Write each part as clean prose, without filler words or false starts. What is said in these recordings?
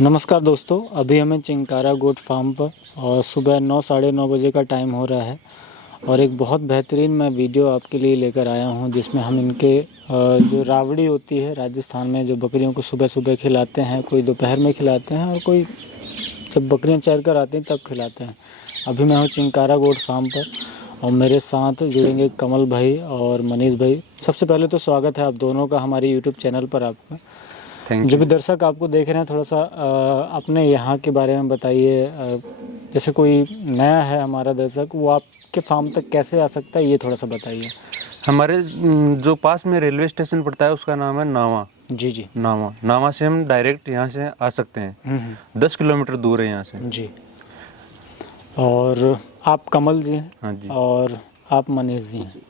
नमस्कार दोस्तों, अभी हमें चिंकारा गोट फार्म पर और सुबह 9 साढ़े 9 बजे का टाइम हो रहा है और एक बहुत बेहतरीन मैं वीडियो आपके लिए लेकर आया हूं जिसमें हम इनके जो रावड़ी होती है राजस्थान में, जो बकरियों को सुबह सुबह खिलाते हैं, कोई दोपहर में खिलाते हैं और कोई जब बकरियां चर कर आती हैं तब खिलाते हैं। अभी मैं हूं चिंकारा गोट फार्म पर और मेरे साथ जुड़ेंगे कमल भाई और मनीष भाई। सबसे पहले तो स्वागत है आप दोनों का हमारे यूट्यूब चैनल पर। आपका जो भी दर्शक आपको देख रहे हैं, थोड़ा सा अपने यहाँ के बारे में बताइए। जैसे कोई नया है हमारा दर्शक, वो आपके फार्म तक कैसे आ सकता है, ये थोड़ा सा बताइए। हमारे जो पास में रेलवे स्टेशन पड़ता है उसका नाम है नावा। जी जी। नावा से हम डायरेक्ट यहाँ से आ सकते हैं। 10 किलोमीटर दूर है यहाँ से। जी। और आप कमल जी हैं? हाँ जी। और आप मनीष जी हैं।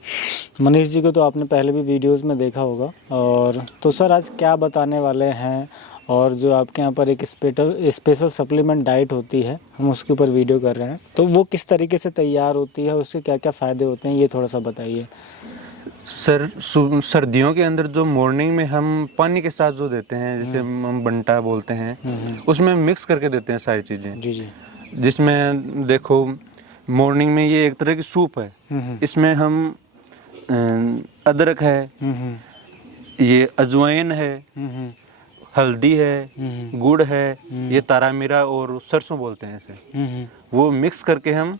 मनीष जी को तो आपने पहले भी वीडियोस में देखा होगा। और तो सर, आज क्या बताने वाले हैं? और जो आपके यहाँ पर एक स्पेशल सप्लीमेंट डाइट होती है, हम उसके ऊपर वीडियो कर रहे हैं, तो वो किस तरीके से तैयार होती है, उससे क्या क्या फ़ायदे होते हैं, ये थोड़ा सा बताइए। सर, सर्दियों के अंदर जो मॉर्निंग में हम पानी के साथ जो देते हैं, जैसे हम बंटा बोलते हैं, उसमें मिक्स करके देते हैं सारी चीज़ें। जी जी। जिसमें देखो, मॉर्निंग में ये एक तरह की सूप है। इसमें हम अदरक है, ये अजवाइन है, हल्दी है, गुड़ है, ये तारा मीरा और सरसों बोलते हैं इसे। वो मिक्स करके हम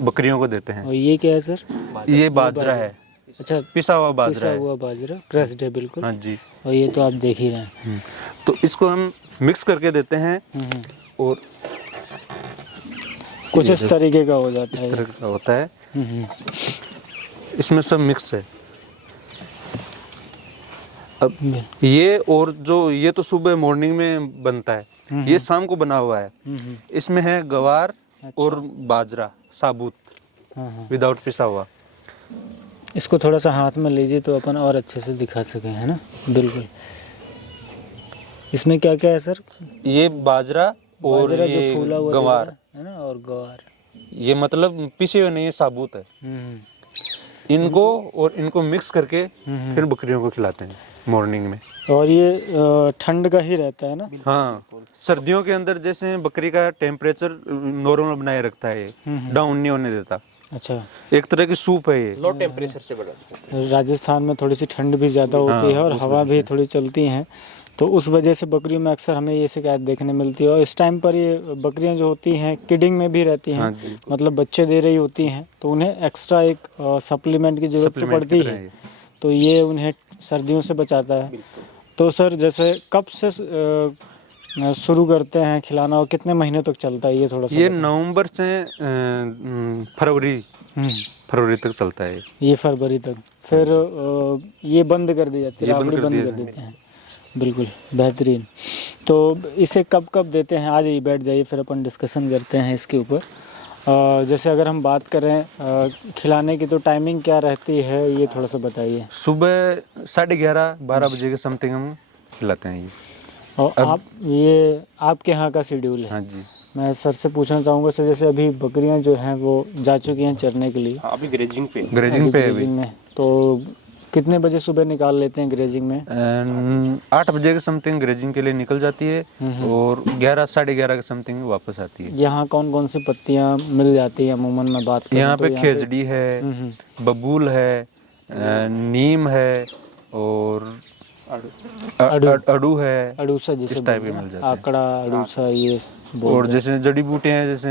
बकरियों को देते हैं। और ये क्या है सर? ये बाजरा है। अच्छा, पिसा हुआ बाजरा पिसा है। हुआ बाजरा, क्रश्ड है बिल्कुल। हाँ जी। और ये तो आप देख ही रहे हैं। तो इसको हम मिक्स करके देते हैं और कुछ इस तरीके का हो जाता है। इस तरह का होता है। इसमें सब मिक्स है। अब ये, और जो ये तो सुबह मॉर्निंग में बनता है, ये शाम को बना हुआ है। इसमें है गवार और बाजरा साबुत, विदाउट पिसा हुआ। इसको थोड़ा सा हाथ में लीजिए तो अपन और अच्छे से दिखा सकें, है ना? बिल्कुल। इसमें क्या क्या है सर? ये बाजरा और बाजरा ये जो फूला हुआ गवार है ना, और गवार। ये मतलब पिसे हुए नहीं है, साबुत है। इनको और इनको मिक्स करके फिर बकरियों को खिलाते हैं मॉर्निंग में। और ये ठंड का ही रहता है ना? हाँ, सर्दियों के अंदर जैसे बकरी का टेम्परेचर नॉर्मल बनाए रखता है, ये डाउन नहीं होने देता। अच्छा। एक तरह की सूप है ये। लो टेम्परेचर से बना। राजस्थान में थोड़ी सी ठंड भी ज़्यादा होती है और हवा भी थोड़ी चलती हैं, तो उस वजह से बकरियों में अक्सर हमें ये शिकायत देखने मिलती है। और इस टाइम पर ये बकरियां जो होती हैं किडिंग में भी रहती हैं, मतलब बच्चे दे रही होती हैं, तो उन्हें एक्स्ट्रा एक सप्लीमेंट की ज़रूरत तो पड़ती है। तो ये उन्हें सर्दियों से बचाता है। तो सर, जैसे कब से शुरू करते हैं खिलाना और कितने महीने तक चलता है, ये थोड़ा सा? ये नवंबर से फरवरी तक चलता है। ये फरवरी तक। फिर ये बंद कर दी जाती है, रावड़ी बंद कर देते हैं। बिल्कुल बेहतरीन। तो इसे कब कब देते हैं? आ जाइए, बैठ जाइए, फिर अपन डिस्कशन करते हैं इसके ऊपर। जैसे अगर हम बात करें खिलाने की, तो टाइमिंग क्या रहती है, ये थोड़ा सा बताइए। सुबह 11:30-12 बजे के समथिंग हम खिलाते हैं ये। और ये आपके यहाँ का शेड्यूल है? हाँ जी। मैं सर से पूछना चाहूँगा सर, जैसे अभी बकरियाँ जो हैं वो जा चुकी हैं चरने के लिए। अभी ग्रेजिंग पे ग्रेजिंग में, तो कितने बजे सुबह निकाल लेते हैं ग्रेजिंग में? 8 बजे के समथिंग ग्रेजिंग के लिए निकल जाती है और 11-11:30 के समथिंग वापस आती है। यहाँ कौन कौन सी पत्तियाँ मिल जाती है अमूमन मैं बात करूँ यहाँ तो? पे खेजड़ी है, बबूल है, नीम है और अड़ू है, अड़ूसा जिसे इस टाइप के मिल जाते हैं। आकड़ा, अड़ूसा, ये और जैसे जड़ी बूटियाँ हैं, जैसे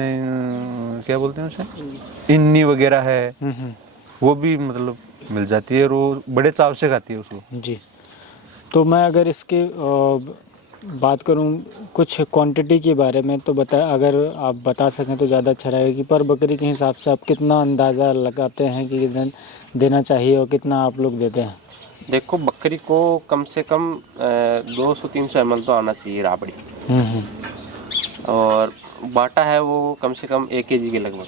क्या बोलते हैं उसे, इन्नी वगैरह है, वो भी मतलब मिल जाती है और वो बड़े चाव से खाती है उसको। जी। तो मैं अगर इसके बात करूं कुछ क्वांटिटी के बारे में, तो अगर आप बता सकें तो ज़्यादा अच्छा रहेगा कि पर बकरी के हिसाब से आप कितना अंदाज़ा लगाते हैं कि कितना देना चाहिए और कितना आप लोग देते हैं? देखो, बकरी को कम से कम 200-300 ml तो आना चाहिए राबड़ी। और बाटा है वो कम से कम 1 kg के लगभग।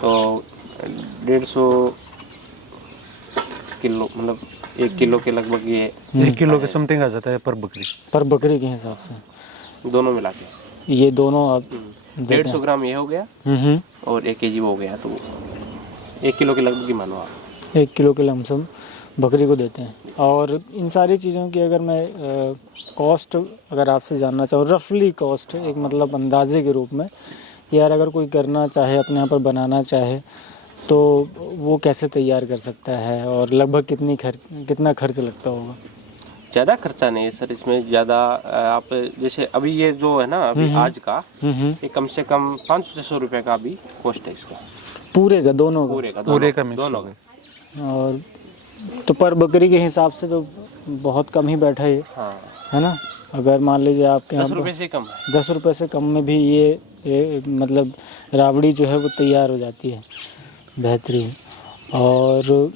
तो 150 किलो, मतलब 1 किलो के लगभग ये 1 किलो के समथिंग आ जाता है पर बकरी के हिसाब से दोनों मिला के। ये दोनों आप 150 ग्राम ये हो गया और 1 kg वो हो गया, तो 1 किलो के लगभग ही मानो आप। 1 किलो के लमसम बकरी को देते हैं। और इन सारी चीज़ों की अगर मैं कॉस्ट अगर आपसे जानना चाहूँ, रफली कॉस्ट एक मतलब अंदाजे के रूप में, यार अगर कोई करना चाहे अपने यहाँ पर बनाना चाहे तो वो कैसे तैयार कर सकता है और लगभग कितना खर्च लगता होगा? ज़्यादा खर्चा नहीं है सर इसमें। ज़्यादा आप जैसे अभी ये जो है ना अभी आज का, ये कम से कम 500-600 रुपये का भी कॉस्ट है इसका, पूरे का दोनों का? पूरे का mix दोनों हो का। और तो पर बकरी के हिसाब से तो बहुत कम ही बैठा है, हाँ, है ना? अगर मान लीजिए आपके 10 यहाँ रुपये से कम है। 10 रुपये से कम में भी ये मतलब राबड़ी जो है वो तैयार हो जाती है, बेहतरीन। और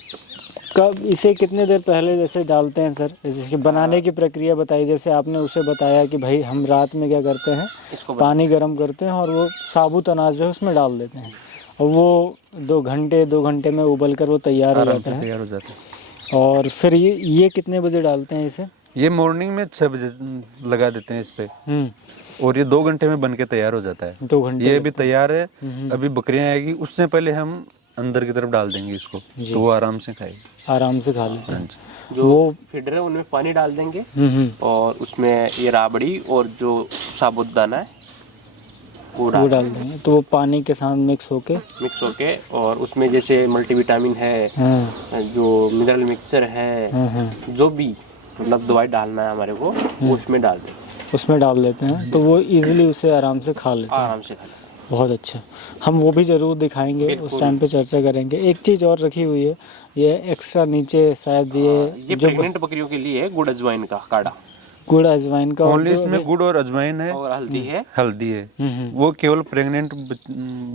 कब इसे कितने देर पहले जैसे डालते हैं सर? जैसे इसके बनाने की प्रक्रिया बताइए। जैसे आपने उसे बताया कि भाई हम रात में क्या करते हैं, इसको पानी गर्म करते हैं और वो साबुत अनाज जो है उसमें डाल देते हैं और वो 2 घंटे में उबल कर वो तैयार हो आराम जाता से है। तैयार हो जाता है। और फिर ये कितने बजे डालते हैं इसे? ये मॉर्निंग में 6 बजे लगा देते हैं इस पे, और ये 2 घंटे में बन के तैयार हो जाता है। 2 घंटे? ये भी तैयार है। अभी बकरियां आएगी उससे पहले हम अंदर की तरफ डाल देंगे इसको, तो वो आराम से खाएगी, आराम से खा लेते हाँ हैं। जी। जो वो फीडर है उनमें पानी डाल देंगे और उसमें ये राबड़ी और जो साबुत दाना है वो डाल देंगे, तो वो पानी के साथ मिक्स होके और उसमें जैसे मल्टीविटामिन है, जो मिनरल मिक्सचर है, जो भी मतलब दवाई डालना है हमारे को वो उसमें डाल दें, उसमें डाल देते हैं, तो वो इजीली उसे आराम से खा लेते हैं। आराम से खा लें। बहुत अच्छा, हम वो भी ज़रूर दिखाएंगे, उस टाइम पे चर्चा करेंगे। एक चीज़ और रखी हुई है, ये एक्स्ट्रा नीचे शायद ये जो प्रेग्नेंट बकरियों के लिए है गुड़ अजवाइन का काढ़ा। गुड़ अजवाइन का ओनली इसमें गुड़ और अजवाइन है और हल्दी है। हल्दी है। वो केवल प्रेग्नेंट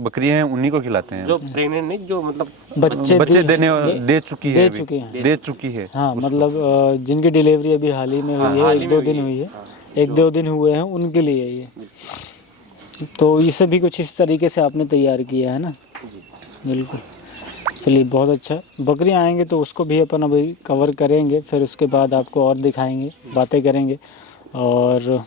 बकरियां हैं उन्हीं को खिलाते हैं। जो प्रेग्नेंट नहीं, जो मतलब बच्चे दे चुकी है। हाँ, मतलब जिनकी डिलीवरी अभी हाल ही में हुई है, 1-2 दिन हुई है, 1-2 दिन हुए हैं, उनके लिए ये। तो ये सभी कुछ इस तरीके से आपने तैयार किया है ना? बिल्कुल, चलिए बहुत अच्छा। बकरियाँ आएंगे तो उसको भी अपन अभी कवर करेंगे, फिर उसके बाद आपको और दिखाएंगे, बातें करेंगे। और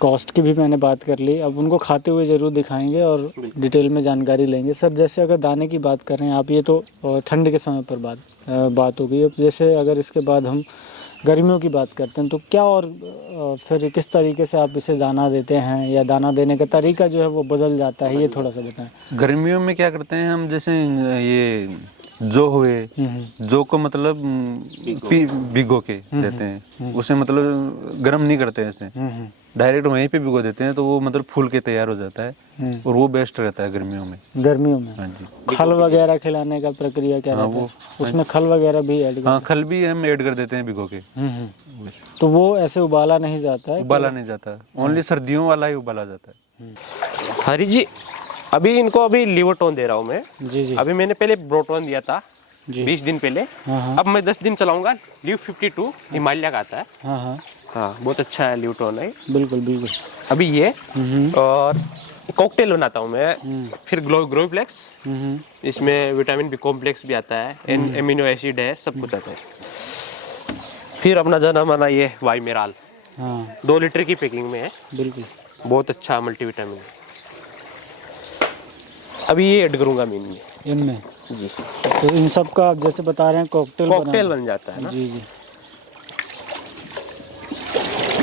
कॉस्ट की भी मैंने बात कर ली, अब उनको खाते हुए ज़रूर दिखाएंगे और डिटेल में जानकारी लेंगे। सर जैसे अगर दाने की बात कर रहे हैं आप, ये तो ठंड के समय पर बात हो गई। अब जैसे अगर इसके बाद हम गर्मियों की बात करते हैं तो क्या और फिर किस तरीके से आप इसे दाना देते हैं, या दाना देने का तरीका जो है वो बदल जाता है, ये थोड़ा सा बताएं। गर्मियों में क्या करते हैं हम, जैसे ये जो हुए, जो को मतलब भिगो के देते हैं, उसे मतलब गर्म नहीं करते हैं, ऐसे डायरेक्ट वहीं पे भिगो देते हैं, तो वो मतलब फूल के तैयार हो जाता है और वो बेस्ट रहता है गर्मियों में। हाँ जी। खल वगैरह खिलाने का प्रक्रिया क्या रहता है? उसमें खल वगैरह भी ऐड? हाँ, खल भी हम ऐड कर देते हैं भिगो के। तो वो ऐसे उबाला नहीं जाता है? उबाला नहीं जाता, ओनली सर्दियों वाला ही उबाला जाता है। हरी जी, अभी इनको अभी लिवरटोन दे रहा हूँ मैं। जी। अभी मैंने पहले ब्रोटोन दिया था 20 दिन पहले। अब मैं 10 दिन चलाऊंगा लिव 52 हिमालय का आता है। हाँ, बहुत अच्छा है लिवरटोन है। बिल्कुल। अभी ये और कॉकटेल बनाता हूँ मैं, फिर ग्लोफ्लेक्स, इसमें विटामिन बी कॉम्प्लेक्स भी आता है, एमिनो एसिड है, सब कुछ आता है। फिर अपना जाना माना ये वाइमेराल, 2 लीटर की पैकिंग में है। बिल्कुल, बहुत अच्छा मल्टीविटामिन है। अभी ये ऐड करूंगा मैं इनमें जी। तो इन सब का आप जैसे बता रहे हैं कॉकटेल बन जाता है ना? जी।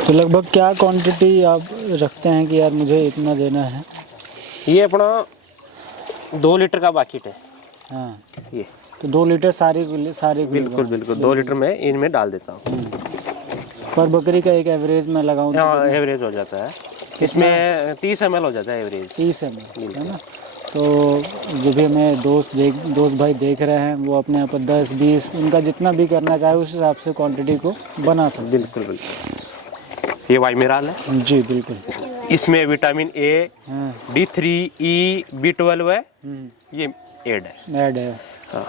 तो लगभग क्या क्वांटिटी आप रखते हैं कि यार मुझे इतना देना है? ये अपना 2 लीटर का बाकेट है। हाँ, ये तो 2 लीटर सारे बिल्कुल 2 लीटर में इनमें डाल देता हूँ। पर बकरी का एक एवरेज में लगाऊं तो एवरेज हो जाता है इसमें 30 ml हो जाता है एवरेज। 30 ml है ना? तो जो भी हमें दोस्त भाई देख रहे हैं वो अपने यहाँ पर 10-20 उनका जितना भी करना चाहे उस हिसाब से क्वांटिटी को बना सकते हैं। बिल्कुल। ये वाइमेराल है जी, बिल्कुल। इसमें vitamin A, D3, E, B12 है, ये ऐड है। हाँ।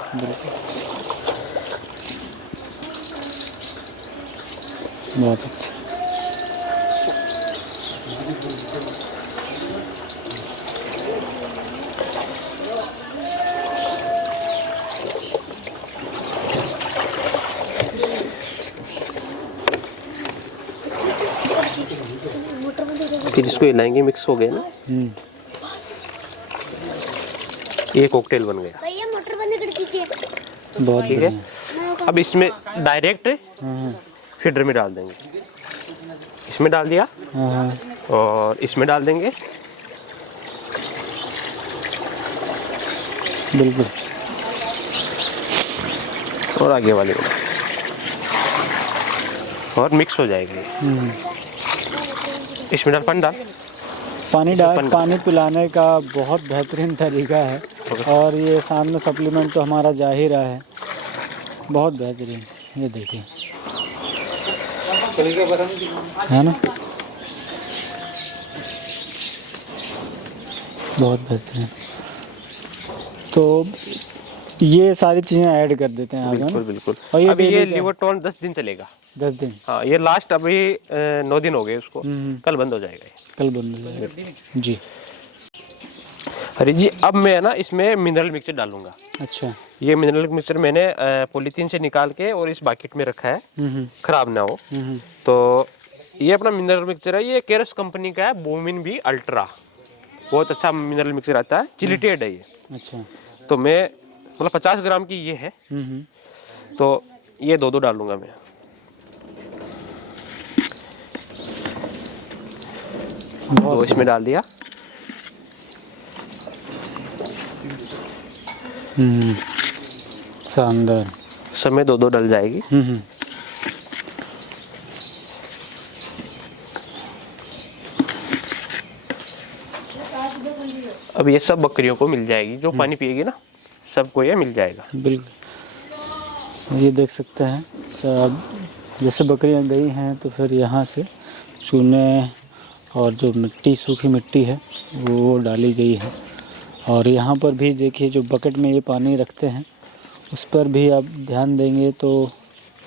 बहुत अच्छा। फिर इसको हिलाएंगे, मिक्स हो गया ना, ये कॉकटेल बन गया। भैया मोटर बंद कर दीजिए। बहुत ठीक है। अब इसमें डायरेक्ट फीडर में डाल देंगे। इसमें डाल दिया और इसमें डाल देंगे। बिल्कुल। और आगे वाले में और मिक्स हो जाएगी। इसमें डाल पानी डाल। पानी पिलाने का बहुत बेहतरीन तरीका है और ये साथ में सप्लीमेंट तो हमारा जा ही रहा है, बहुत बेहतरीन। ये देखिए, है ना, बहुत बेहतरीन। तो ये सारी चीज़ें ऐड कर देते हैं आप, है ना? बिल्कुल बिल्कुल। और अभी ये daily का- लिवरटॉन 10 दिन चलेगा। 10 दिन। हाँ, ये लास्ट अभी 9 दिन हो गए उसको, कल बंद हो जाएगा ये। कल बंद हो जाएगा जी। अरे जी, अब मैं ना इसमें मिनरल मिक्सचर डालूंगा। अच्छा। ये मिनरल मिक्सचर मैंने पॉलीथीन से निकाल के और इस बाकेट में रखा है, खराब ना हो। तो ये अपना मिनरल मिक्सचर है, ये केरस कंपनी का है, बोमिन भी अल्ट्रा, बहुत अच्छा मिनरल मिक्सचर आता है, चिलिटेड है ये। अच्छा। तो मैं मतलब 50 ग्राम की ये है, तो ये 2 डालूंगा मैं। तो इसमें डाल दिया। शानदार। सब में 2 डल जाएगी। अब ये सब बकरियों को मिल जाएगी, जो पानी पिएगी ना, सबको ये मिल जाएगा। बिल्कुल, ये देख सकते हैं। अब जैसे बकरियां गई हैं तो फिर यहाँ से चूने और जो मिट्टी, सूखी मिट्टी है वो डाली गई है। और यहाँ पर भी देखिए, जो बकेट में ये पानी रखते हैं उस पर भी आप ध्यान देंगे तो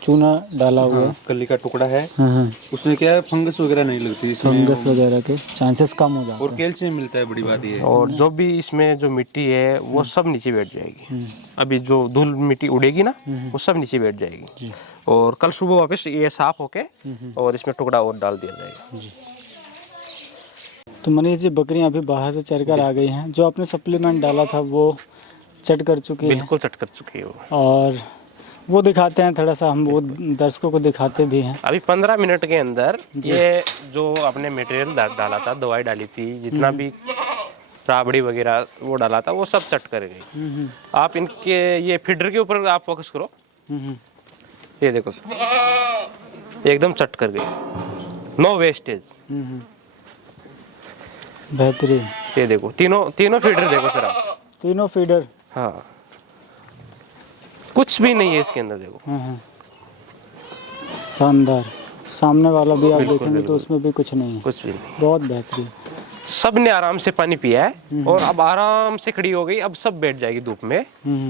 चूना डाला हुआ है। कली का टुकड़ा है, हाँ। उसमें क्या है, फंगस वगैरह नहीं लगती इसमें, फंगस वगैरह के चांसेस कम हो जाते और हैं। कैल्शियम मिलता है, बड़ी बात ये है। और जो भी इसमें जो मिट्टी है वो सब नीचे बैठ जाएगी। अभी जो धूल मिट्टी उड़ेगी ना, वो सब नीचे बैठ जाएगी। और कल सुबह वापस ये साफ होके और इसमें टुकड़ा और डाल दिया जाएगा। जी। तो मनीष जी, बकरियां अभी बाहर से चढ़ कर आ गई हैं। जो आपने सप्लीमेंट डाला था वो चट कर चुकी है, बिल्कुल चट कर चुकी है वो। और वो दिखाते हैं थोड़ा सा, हम वो दर्शकों को दिखाते भी हैं। अभी 15 मिनट के अंदर ये जो आपने मटेरियल डाला था, दवाई डाली थी, जितना भी राबड़ी वगैरह वो डाला था, वो सब चट कर गई। आप इनके ये फीडर के ऊपर आप फोकस करो, ये देखो सर, एकदम चट कर गई, नो वेस्टेज। बेहतरीन। ये देखो, तीनों फीडर देखो सर आप। तीनों फीडर। हाँ, कुछ भी नहीं है इसके अंदर, देखो। शानदार। सामने वाला भी आप देखेंगे तो उसमें भी कुछ नहीं है, कुछ भी नहीं, बहुत बेहतरीन। सब ने आराम से पानी पिया है और अब आराम से खड़ी हो गई। अब सब बैठ जाएगी धूप में,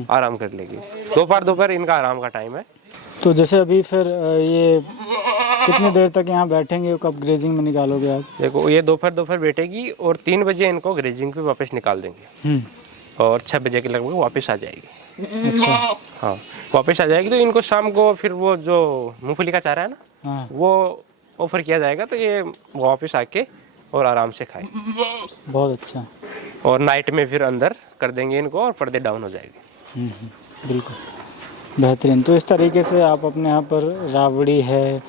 आराम कर लेगी। दोपहर इनका आराम का टाइम है। तो जैसे अभी फिर ये कितनी देर तक यहाँ बैठेंगे, कब ग्रेजिंग में निकालोगे आप? देखो, ये दोपहर बैठेगी और 3 बजे इनको ग्रेजिंग पे वापस निकाल देंगे और 6 बजे के लगभग वापस आ जाएगी। अच्छा। हाँ, वापस आ जाएगी। तो इनको शाम को फिर वो जो मूंगफली का चारा है ना, हाँ। वो ऑफर किया जाएगा, तो ये वापस आके और आराम से खाए। बहुत अच्छा। और नाइट में फिर अंदर कर देंगे इनको और पर्दे डाउन हो जाएंगे। बिल्कुल बेहतरीन। तो इस तरीके से आप अपने यहाँ पर राबड़ी है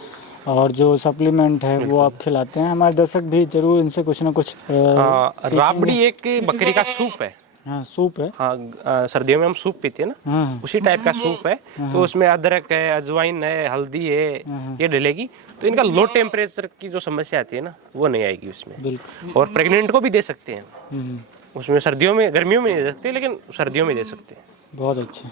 और जो सप्लीमेंट है वो आप खिलाते हैं। हमारे दर्शक भी जरूर इनसे कुछ ना कुछ राबड़ी एक बकरी का सूप है। हाँ, सूप है। हाँ, सर्दियों में हम सूप पीते हैं ना, हाँ। उसी टाइप का सूप है। तो उसमें अदरक है, अजवाइन है, हल्दी है, ये डलेगी। तो इनका लो टेम्परेचर की जो समस्या आती है ना, वो नहीं आएगी उसमें। बिल्कुल। और प्रेग्नेंट को भी दे सकते हैं उसमें। सर्दियों में, गर्मियों में नहीं दे सकते, लेकिन सर्दियों में दे सकते हैं। बहुत अच्छा।